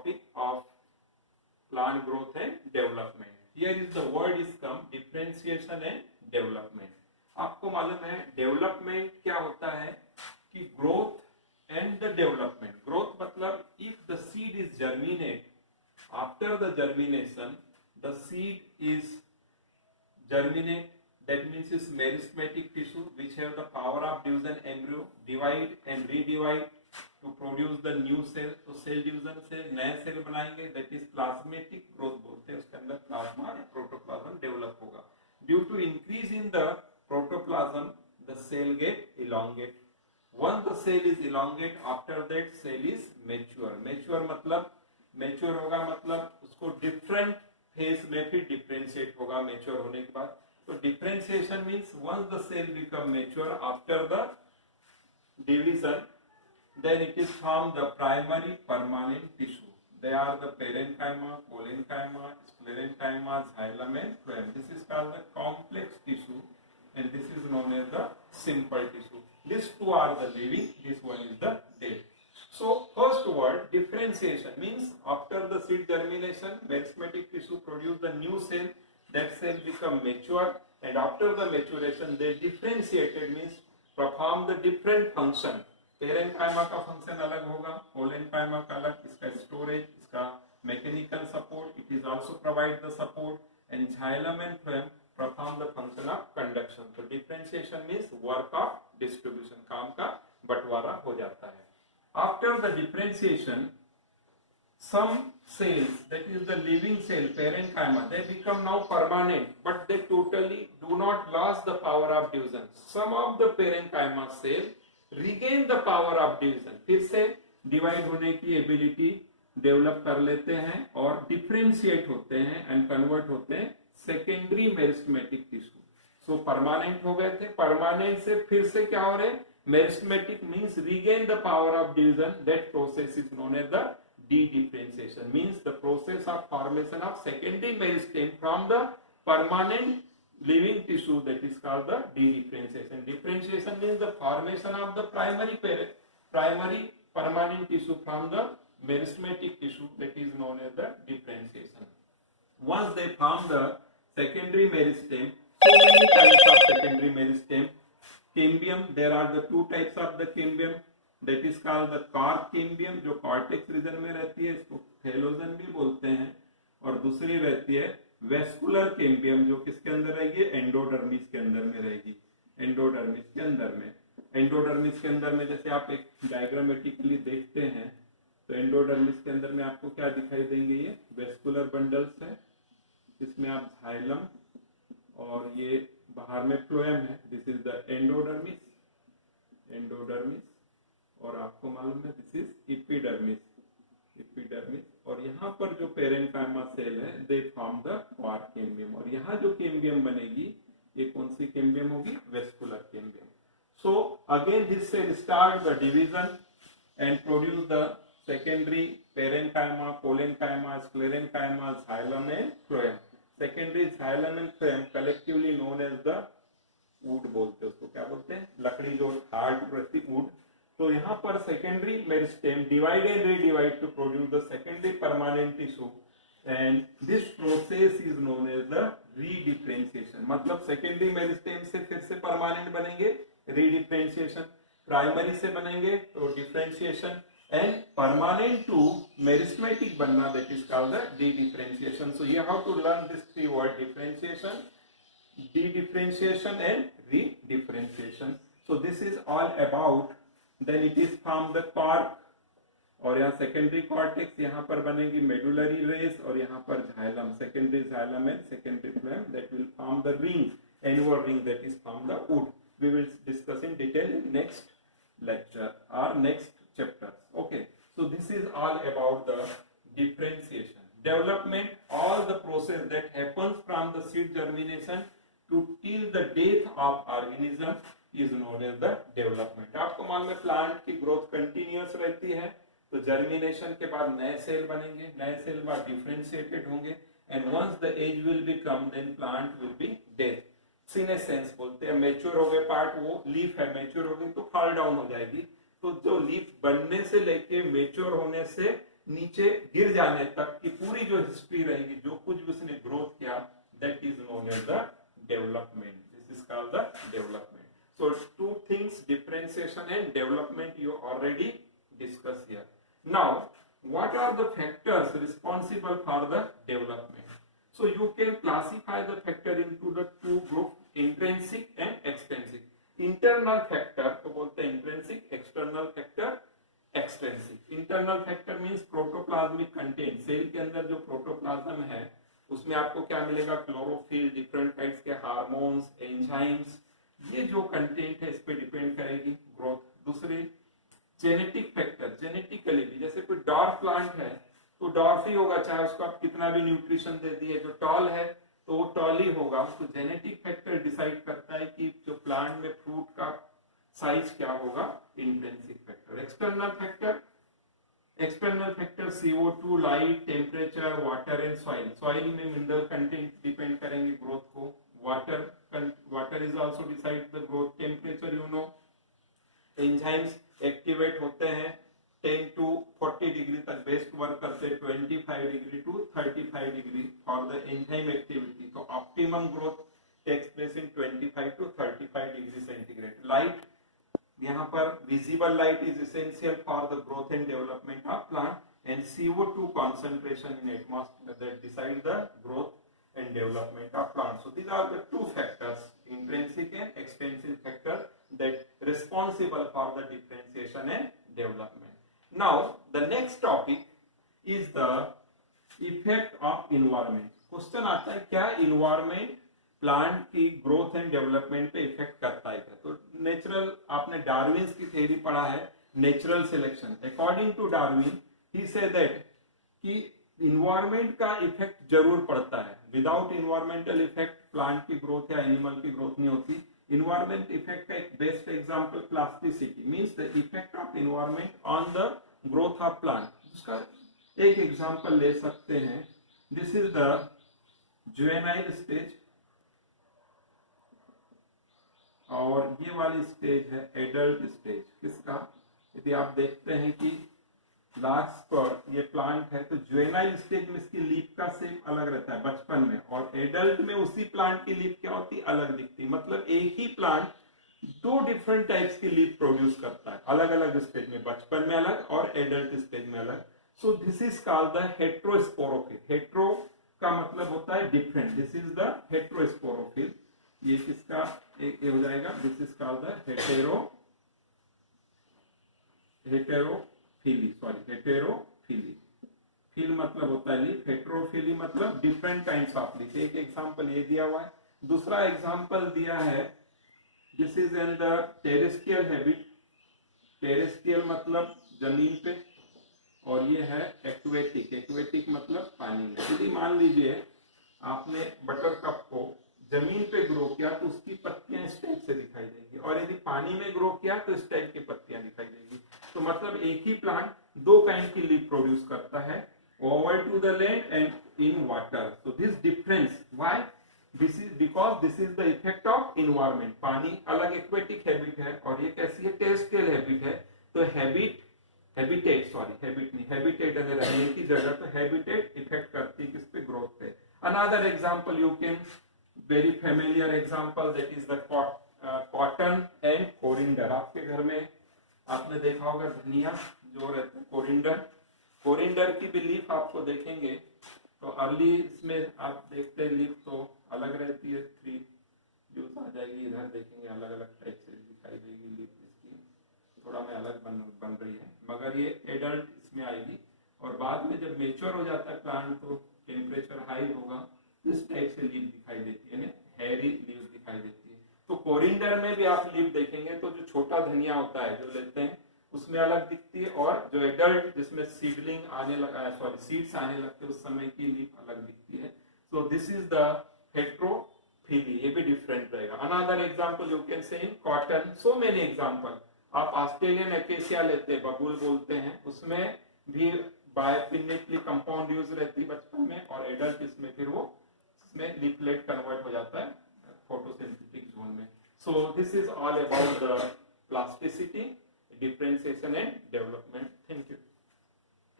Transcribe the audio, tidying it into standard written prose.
topic of plant growth and development. Here is the word is come differentiation and development. आपको मालूम है development क्या होता है कि growth and the development. Growth मतलब if the seed is germinate, after the germination the seed is germinate, that means is meristematic tissue which have the power of division. Embryo divide and redivide to produce the new cell. तो cell division से नए cell बनाएंगे, that is plasmatic growth बोलते हैं. उसके अंदर plasma या protoplasm develop होगा. Due to increase in the protoplasm, the cell get elongate. Once the cell is elongate, after that cell is mature. Mature मतलब mature होगा मतलब उसको different फेज में फिर डिफरेंशिएट होगा मैच्योर होने के बाद. तो differentiation means once the cell become mature after the division, then it is form the primary permanent tissue. They are the parenchyma, collenchyma, sclerenchyma, xylem and phloem. This is called the complex tissue and this is known as the simple tissue. These two are the living, this one is the dead. So first word differentiation means after the seed germination, meristematic tissue produce the new cell. That cell become mature, and after the maturation they differentiated means perform the different function. Parenchyma का function अलग होगा, collenchyma का अलग. इसका storage, इसका mechanical support, it is also provide the support, and xylem and phloem perform the function of conduction. So differentiation means work of distribution, काम का बंटवारा हो जाता है. After the differentiation, some cells, that is the living cell, parenchyma, they become now permanent, but they totally do not lose the power of division. Some of the parenchyma cells regain the power of division. फिर से divide होने की ability develop कर लेते हैं और differentiate होते हैं एंड कन्वर्ट होते हैं सेकेंडरी मेरिस्टेमेटिक टिश्यू. सो परमानेंट हो गए थे, परमानेंट से फिर से क्या हो रहे, meristematic means regain the power of division. That process is known as the de-differentiation, means the process of formation of secondary meristem from the permanent living tissue, that is called the de-differentiation. Differentiation means the formation of the primary permanent tissue from the meristematic tissue, that is known as the differentiation. Once they form the secondary meristem, so many types of secondary meristem. Cambium, there are the two types of the cambium, that is called the cork cambium जो cortex reason में रहती है, इसको phellogen भी बोलते हैं. और दूसरी रहती है वेस्कुलर कैम्बियम जो किसके अंदर रहेगी, एंडोडर्मिस के अंदर में रहेगी. एंडोडर्मिस के अंदर में, एंडोडर्मिस के अंदर में जैसे आप एक डायग्रामेटिकली देखते हैं तो एंडोडर्मिस के अंदर में आपको क्या दिखाई देंगे, ये वेस्कुलर बंडल्स है, इसमें आप झाइलम और ये बाहर में फ्लोएम है. This is the endodermis, endodermis, और आपको मालूम है दिस इज एपिडर्मिस, एपिडर्मिस. और यहाँ पर जो पेरेन्काइमा सेल है they form the quark cambium, और यहाँ जो कैम्बियम बनेगी ये कौन सी कैम्बियम होगी, vascular cambium. So again this cell start the division and produce the secondary parenchyma, colenchyma, sclerenchyma, xylem and phloem. Secondary xylem and phloem collectively known as the wood बोलते हैं, उसको क्या बोलते हैं, लकड़ी जो हार्ड रहती wood. तो यहाँ पर secondary meristem divide and redivide to produce the secondary permanent tissue, and this process is known as the redifferentiation. मतलब secondary meristem से फिर से permanent बनेंगे, redifferentiation. प्राइमरी से बनेंगे तो differentiation, and permanent to meristematic बनना, that is called the de-differentiation. So you have to learn this three word, differentiation, de-differentiation and re-differentiation. So this is all about. Then it is from the cork, और यहाँ secondary cortex, यहाँ पर बनेगी medullary rays, और यहाँ पर xylem, secondary xylem and secondary phloem, that will form the ring, annual ring, that is from the wood. We will discuss in detail in next lecture or next chapters. Okay, so this is all about the differentiation, development, all the process that happens from the seed germination to till the death of organism is known as the development. आपको मालूम है plant की growth continuous रहती है, तो germination के बाद नए सेल बनेंगे, नए सेल बाद डिफरेंशिएटेड होंगे, and once the age will be come then plant will be dead. Senescence बोलते हैं, मैच्योर हो गए पार्ट, वो लीफ है, मैच्योर हो गई तो फॉल डाउन हो जाएगी. तो जो लीफ बनने से लेके मैच्योर होने से नीचे गिर जाने तक की पूरी जो हिस्ट्री रहेगी, जो कुछ भी उसने ग्रोथ किया, that is known as the development. This is called the development. So two things, differentiation and development, you already discuss here. Now what are the factors responsible for the development? So you can classify the factor into the two group, intrinsic and extrinsic. Internal factor तो बोलते हैं intrinsic, external factor extrinsic. Internal factor means protoplasmic content. Cell के अंदर जो protoplasm है उसमें आपको क्या मिलेगा? क्लोरोफिल, डिफरेंट टाइप्स के हार्मोन्स, एंजाइम्स, ये जो कंटेंट है इस पे डिपेंड करेगी ग्रोथ. दूसरी जेनेटिक फैक्टर, जेनेटिकली भी, जैसे कोई डॉर्फ प्लांट है तो डॉर्फ ही होगा, चाहे उसको आप कितना भी न्यूट्रिशन दे दिए. जो टॉल है तो वो टॉल ही होगा. तो जेनेटिक फैक्टर डिसाइड करता है कि जो प्लांट में फ्रूट का साइज क्या होगा. Intrinsic factor. External factor, external factor CO2, light, temperature, water and soil. Soil में मिनरल कंटेंट डिपेंड करेंगे ग्रोथ को. Water is also decide the growth. Temperature you know. Enzymes activate होते हैं 10 to 40 degree तक best work करते हैं, 25 degree to 35 degree for the enzyme activity. तो optimum growth takes place in 25 to 35 degree centigrade. Light, यहाँ पर visible light is essential for the growth and development of plant. And CO2 concentration in atmosphere that decide the growth and development of plants. So these are the two factors, intrinsic and extrinsic factor, that responsible for the differentiation and development. Now the next topic is the effect of environment. Question आता है क्या environment plant की growth and development पे effect करता है. तो natural, आपने Darwin's की थ्योरी पढ़ा है, natural selection. According to Darwin he say that कि इन्वायरमेंट का इफेक्ट जरूर पड़ता है. विदाउट इन्वायरमेंटल इफेक्ट प्लांट की ग्रोथ या एनिमल की ग्रोथ नहीं होती. इन्वायरमेंट इफेक्ट का एक best example plasticity, means the effect of environment on the growth of plant. उसका एक एग्जांपल ले सकते हैं. This is the juvenile stage और ये वाली स्टेज है एडल्ट स्टेज. किसका? यदि आप देखते हैं कि लास्ट पर ये प्लांट है तो जुवेनाइल स्टेज में इसकी लीफ का शेप अलग रहता है बचपन में, और एडल्ट में उसी प्लांट की लीफ क्या होती है? अलग दिखती. मतलब एक ही प्लांट दो डिफरेंट टाइप्स की लीफ प्रोड्यूस करता है, अलग अलग स्टेज में, बचपन में अलग और एडल्ट स्टेज में अलग. So this is called the heterosporophyll. Hetero का मतलब होता है different. This is the heterosporophyll. ये किसका एक हो जाएगा? This is called the heterophylly. Phyll मतलब होता है लीफ, हेटेरोफिली मतलब डिफरेंट काइंड्स ऑफ लीफ. एक एग्जांपल ये दिया हुआ है. दूसरा एग्जांपल दिया है, this is in the terrestrial habit. Terrestrial मतलब जमीन पे, और ये है एक्वेटिक. एक्वेटिक मतलब पानी में. यदि मान लीजिए आपने बटर कप को जमीन पे ग्रो किया तो उसकी पत्तियां इस टाइप से दिखाई देंगी, और यदि पानी में ग्रो किया तो इस टाइप की पत्तियां दिखाई देंगी. तो मतलब एक ही प्लांट दो काइंड की लीफ प्रोड्यूस करता है, over to the land and in water. So this difference, why? This is because this is the effect of environment. पानी अलग एक्वेटिक हैबिट है और ये कैसी है? टेरेस्ट्रियल हैबिट है. तो हैबिटेट अगर रहने की जगह, तो हैबिटेट इफेक्ट करती है किस पे? ग्रोथ पे. Another example you can, very familiar example, that is the cotton and coriander. आपके घर में आपने देखा होगा धनिया जो रहता है, कोरिंडर की भी लीफ आपको देखेंगे तो अर्ली इसमें आप देखते हैं लीफ तो अलग रहती है, 3 व्यूज आ जाएगी. इधर देखेंगे अलग अलग टाइप से दिखाई देगी लीफ. इसकी थोड़ा में अलग बन रही है, मगर ये एडल्ट इसमें आएगी. और बाद में जब मेच्योर हो जाता है प्लांट तो टेम्परेचर हाई होगा, इस टाइप से लीफ दिखाई देती है, हैरी लीफ दिखाई देती है. तो कोरिंडर में भी आप लीफ देखेंगे तो जो छोटा धनिया होता है जो लेते हैं उसमें अलग दिखती है, और जो एडल्ट जिसमें सीड्स आने लगते हैं उस समय की लीफ अलग दिखती है. सो दिस इज द हेट्रोफिली. ये भी डिफरेंट रहेगा. Another example you can say in cotton. So many example. आप ऑस्ट्रेलियन एकेसिया लेते हैं, बबूल बोलते हैं, उसमें भी बायोपिनेटली कंपाउंड यूज रहती है बचपन में, और एडल्ट इसमें फिर वो इसमें लीफलेट कन्वर्ट हो जाता है फोटोसिंथेटिक जोन में. सो this is all about the plasticity, differentiation and development. Thank you.